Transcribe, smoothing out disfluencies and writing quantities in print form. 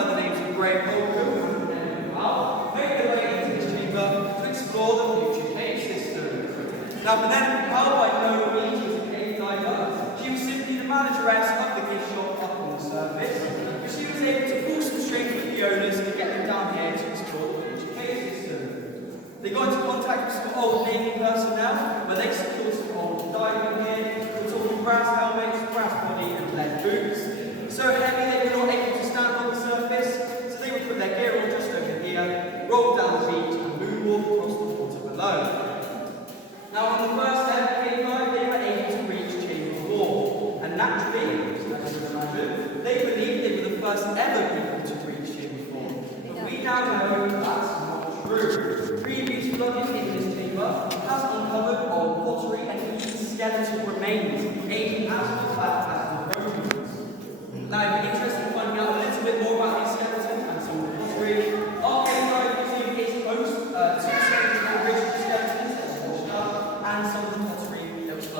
by the names of Graham Holcomb and Edmund Powell made their way into this chamber to explore the future cave system. Now, Penelope Powell by no means was a cave diver. She was simply the manageress of the cave shop up on the surface, but she was able to pull some strings with the owners to get them down here to explore the future cave system. They got into contact with some old Navy personnel, where they secured some old diving gear. We're talking brass helmets, brass body, and lead boots. So heavy they were not able to stand on the surface, so they would put their gear on just over here, roll down the beach, and moonwalk across the water below. Now, on the first step, cave dive, they were able to reach chamber 4, and naturally, as you can imagine, they believed they were the first ever people to reach chamber 4. But we now know that's